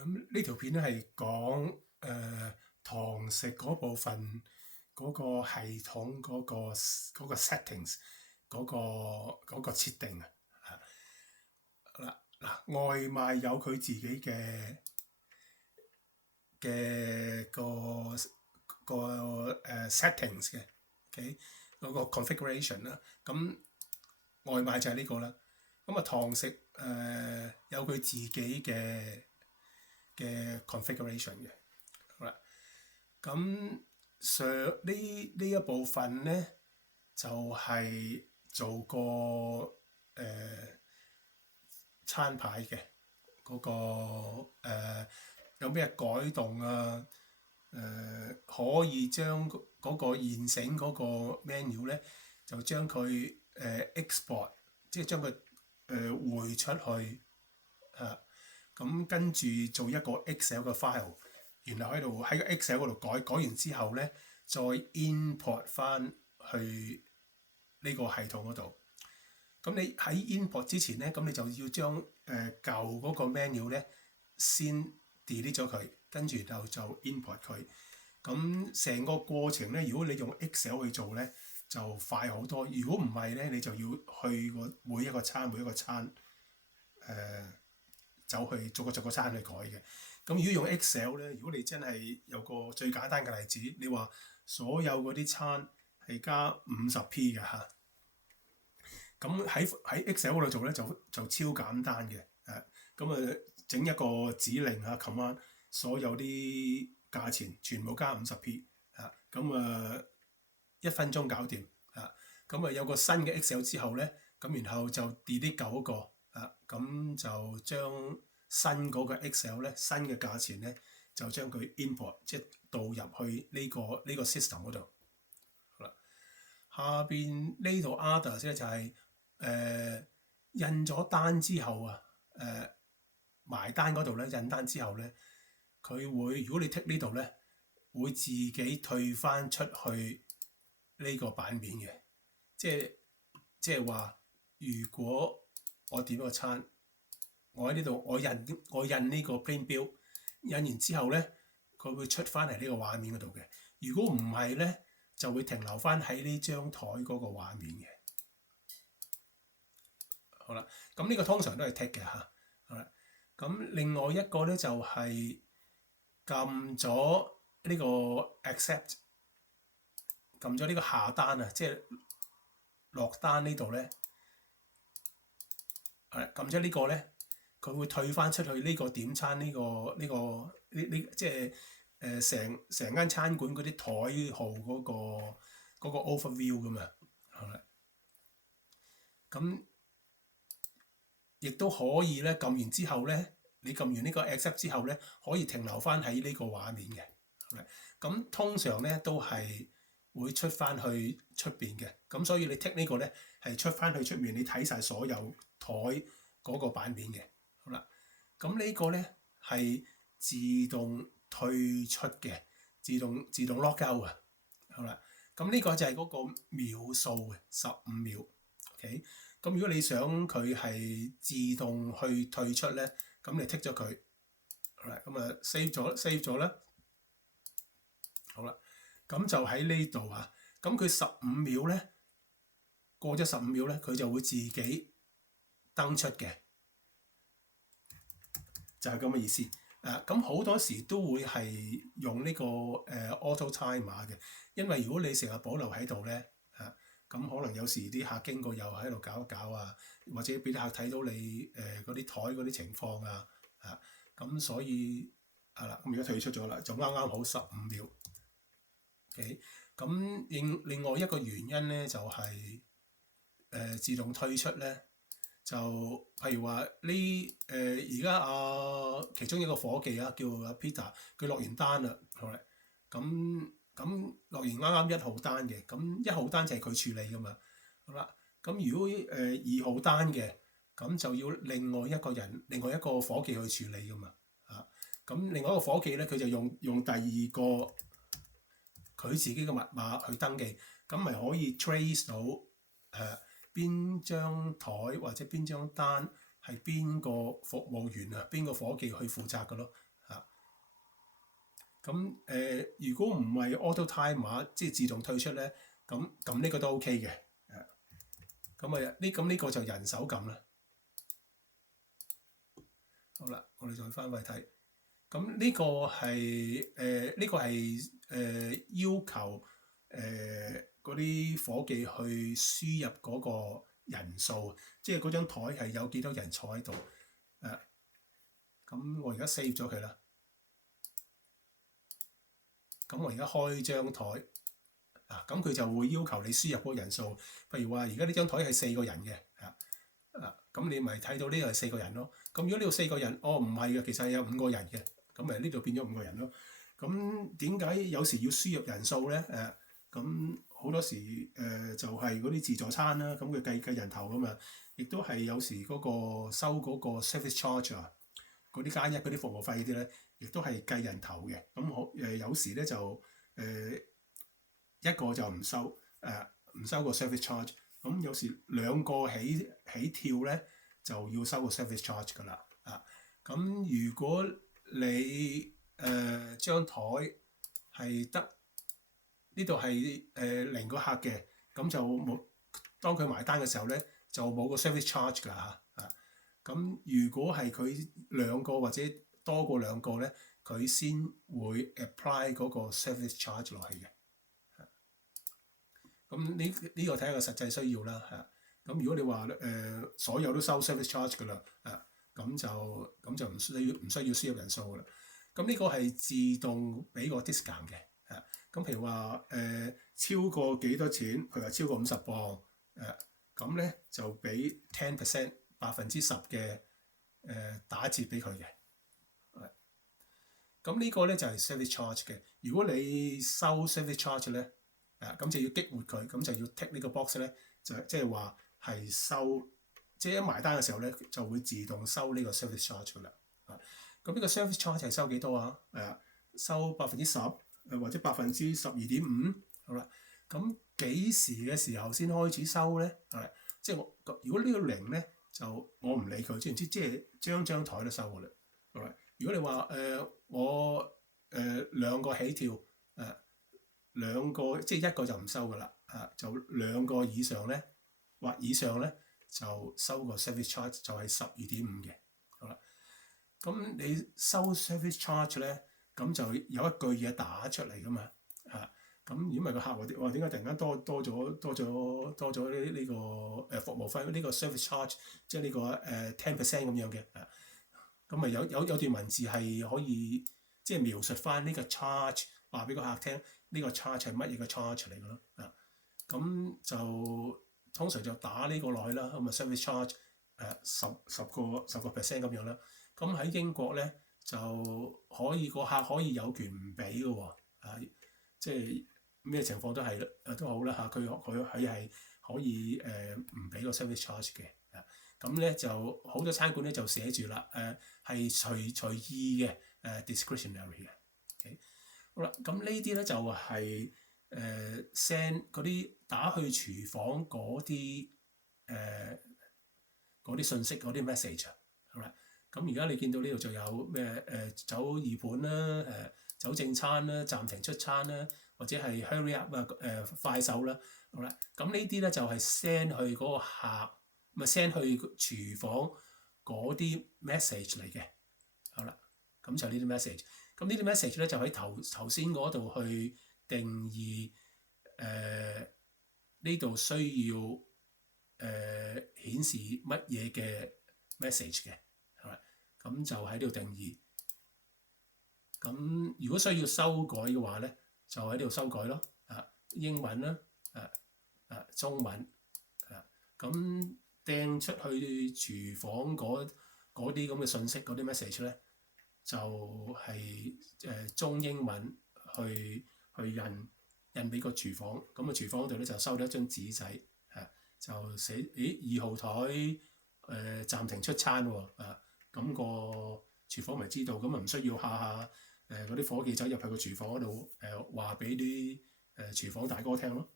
咁呢條片咧係講堂食嗰部分嗰個系統嗰個 settings 嗰個設定啊。嗱，外賣有佢自己嘅settings 嘅，OK 嗰個 configuration 啦。咁外賣就係呢個啦。咁啊堂食有佢自己嘅 configuration 嘅。好啦，咁上呢一部分咧就係做個餐牌嘅嗰有咩改動啊？可以將嗰個現成嗰個 menu 咧，就將佢export，即係將佢匯出去啊。咁跟住做一個 Excel 嘅 file，然後喺個 Excel 嗰度改完之後咧，再 import 翻去呢個系統嗰度。咁你喺 import 之前咧，咁你就要將舊嗰個 menu 咧先 delete 咗佢，跟住然後就 import 佢。咁成個過程咧，如果你用 Excel 去做咧，就快好多。如果唔係咧，你就要去每一個餐走去逐個餐去改嘅。咁如果用 Excel 咧，如果你真係有個最簡單嘅例子，你話所有嗰啲餐係加50p 嘅嚇。咁喺 Excel 嗰度做咧就超簡單嘅。咁整一個指令嚇 command，所有啲價錢全部加50p 嚇。咁1分鐘搞掂嚇。咁有個新嘅 Excel 之後咧，咁然後就 delete 舊嗰個嚇。咁就將新嗰個 Excel 咧，新嘅價錢咧就將佢 import， 即係導入去呢個 system 嗰度。好啦，下邊呢度 others 咧就係印咗單之後啊，埋單嗰度咧印單之後咧，佢會如果你 tick 呢度咧，會自己退翻出去呢個版面嘅。即係話，如果我點個餐，我喺呢度我印呢個 plain bill， 印完之後咧，佢會出翻嚟呢個畫面嗰度嘅。如果唔係咧，就會停留翻喺呢張台嗰個畫面嘅。好啦，咁呢個通常都係 tick 嘅嚇。好啦，咁另外一個咧就係撳咗呢個 accept， 撳咗呢個下單啊，即係落單呢度咧，撳咗呢個咧，佢會退翻出去呢個點餐呢即係成間餐館嗰啲台號嗰個 overview 噶嘛。好啦，咁亦都可以咧，撳完之後咧，你撳完呢個 accept 之後咧，可以停留翻喺呢個畫面嘅。咁通常咧都係會出翻去出邊嘅。咁所以你 tick 呢個咧係出翻去出面，你睇晒所有台嗰個版面嘅。好啦，咁呢個咧係自動退出嘅，自動 log out 啊。好啦，咁呢個就係嗰個秒數嘅15秒。OK。咁如果你想佢係自動去退出咧，咁你剔咗佢，好啦，咁save 咗啦。好啦，咁就喺呢度啊。咁佢15秒咧，過咗15秒咧，佢就會自己登出嘅，就係咁嘅意思。咁好多時都會係用呢個auto timer 嘅，因為如果你成日保留喺度咧。咁可能有時啲客經過又喺度搞一搞啊，或者俾啲客睇到你嗰啲台嗰啲情況啊，咁所以係啦，咁而家退出咗啦，就啱啱好15秒。OK，咁另外一個原因咧就係自動退出咧，就譬如話呢而家其中一個夥計啊叫阿 Peter， 佢落完單啦，好啦，咁落完啱啱1號單嘅，咁1號單就係佢處理噶嘛。好啦，咁如果2號單嘅，咁就要另外一個夥計去處理噶嘛。咁另外一個夥計咧，佢就用第二個佢自己嘅密碼去登記，咁咪可以 trace 到邊張台或者邊張單係邊個服務員啊，邊個夥計去負責嘅咯。咁如果唔係 auto timer，即係自動退出咧，咁呢個都 OK 嘅。咁呢個就人手撳啦。好啦，我哋再翻返去睇。咁呢個係要求嗰啲伙計去輸入嗰個人數，即係嗰張台係有幾多人坐喺度。咁我而家 save 咗佢啦。咁我而家開張台，咁佢就會要求你輸入嗰個人數。譬如話，而家呢張台係4個人嘅，咁你咪睇到呢度係4個人咯。咁如果呢度4個人，唔係嘅，其實係有5個人嘅，咁咪呢度變咗5個人咯。咁點解有時要輸入人數咧？咁好多時就係嗰啲自助餐啦，咁佢計人頭噶嘛，亦都係有時嗰個收嗰個 service charge 啊，嗰啲加一嗰啲服務費嗰啲咧，亦都係計人頭嘅。咁有時咧就一個就唔收個 service charge。咁有時2個起跳咧就要收個 service charge 噶啦。咁如果你張台係得呢度係0個客嘅，咁就冇，當佢埋單嘅時候咧就冇個 service charge 㗎嚇。咁如果係佢2個或者多過2個咧，佢先會 apply 嗰個 service charge 落去嘅。咁呢個睇下個實際需要啦。咁如果你話所有都收 service charge 㗎啦，咁就唔需要輸入人數㗎啦。咁呢個係自動俾個 discount 嘅。咁譬如話超過幾多錢，譬如話超過50磅，咁咧就俾 10% 10%嘅打折俾佢嘅。咁呢個咧就係 service charge 嘅。如果你收 service charge 咧，咁就要激活佢，咁就要 tick 呢個 box 咧，就即係話係收，即係一埋單嘅時候咧就會自動收呢個 service charge 噶啦。咁呢個 service charge 係收幾多啊？收10%，或者12.5%。好啦，咁幾時嘅時候先開始收咧？即係如果呢個0咧，就我唔理佢，知唔知？即係張台都收噶啦。好啦，如果你話我2個起跳，2個即係1個就唔收噶啦。就2個以上咧或以上咧就收個 service charge 就係12.5嘅。好啦，咁你收 service charge 咧，咁就有一句嘢打出嚟噶嘛。咁如果唔係個客話點解突然間多咗呢個服務費呢個 service charge，即係呢個10% 咁樣嘅。咁咪有段文字係可以即係描述翻呢個 charge， 話俾個客聽呢個 charge 係乜嘢嘅 charge 嚟嘅咯。咁就通常就打呢個落去啦。咁啊 service charge 10% 咁樣啦。咁喺英國咧就可以個客可以有權唔俾嘅喎。即係咩情況都係都好啦。佢係可以唔俾個 service charge 嘅。咁咧就好多餐館咧就寫住啦，係隨意嘅discretionary 嘅。好啦，咁呢啲咧就係send 嗰啲打去廚房嗰啲信息嗰啲 message。好啦，咁而家你見到呢度就有咩走二盤啦，走正餐啦，暫停出餐啦，或者係 hurry up 快手啦。好啦，咁呢啲咧就係 send 去嗰個客，咪 send 去廚房嗰啲 message 嚟嘅。好啦，咁就呢啲 message。咁呢啲 message 咧就喺頭先嗰度去定義呢度需要顯示乜嘢嘅 message 嘅。好啦，咁就喺呢度定義。咁如果需要修改嘅話咧，就喺呢度修改咯。英文啦，中文。咁掟出去廚房嗰啲咁嘅信息嗰啲 message 咧，就係中英文去印俾個廚房。咁個廚房嗰度咧就收到一張紙仔，就寫2號台暫停出餐喎。咁個廚房咪知道，咁啊唔需要下下嗰啲伙計走入去個廚房嗰度話俾啲廚房大哥聽咯。